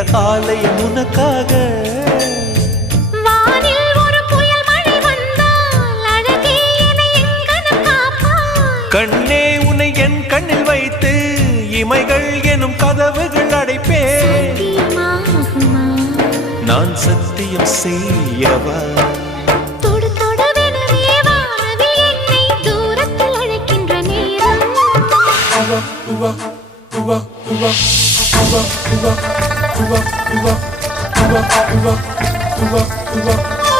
ஆலயம் உனக்காக. வானில் ஒரு புயல் மழை வந்தால் அழகே என்னை எங்கனம் காப்பாய். கண்ணே உன்னை என் கண்ணில் வைத்து இமைகள் எனும் கதவுகள் அடைப்பேன். சத்தியமாகுமா? நான் சத்தியம் செய்யவா? தொடு தொடுவெனவே வானவில் என்னை தூரத்தில் அழைக்கின்ற நேரம். Uva, uva, uva, uva, uva, uva, uva, uva.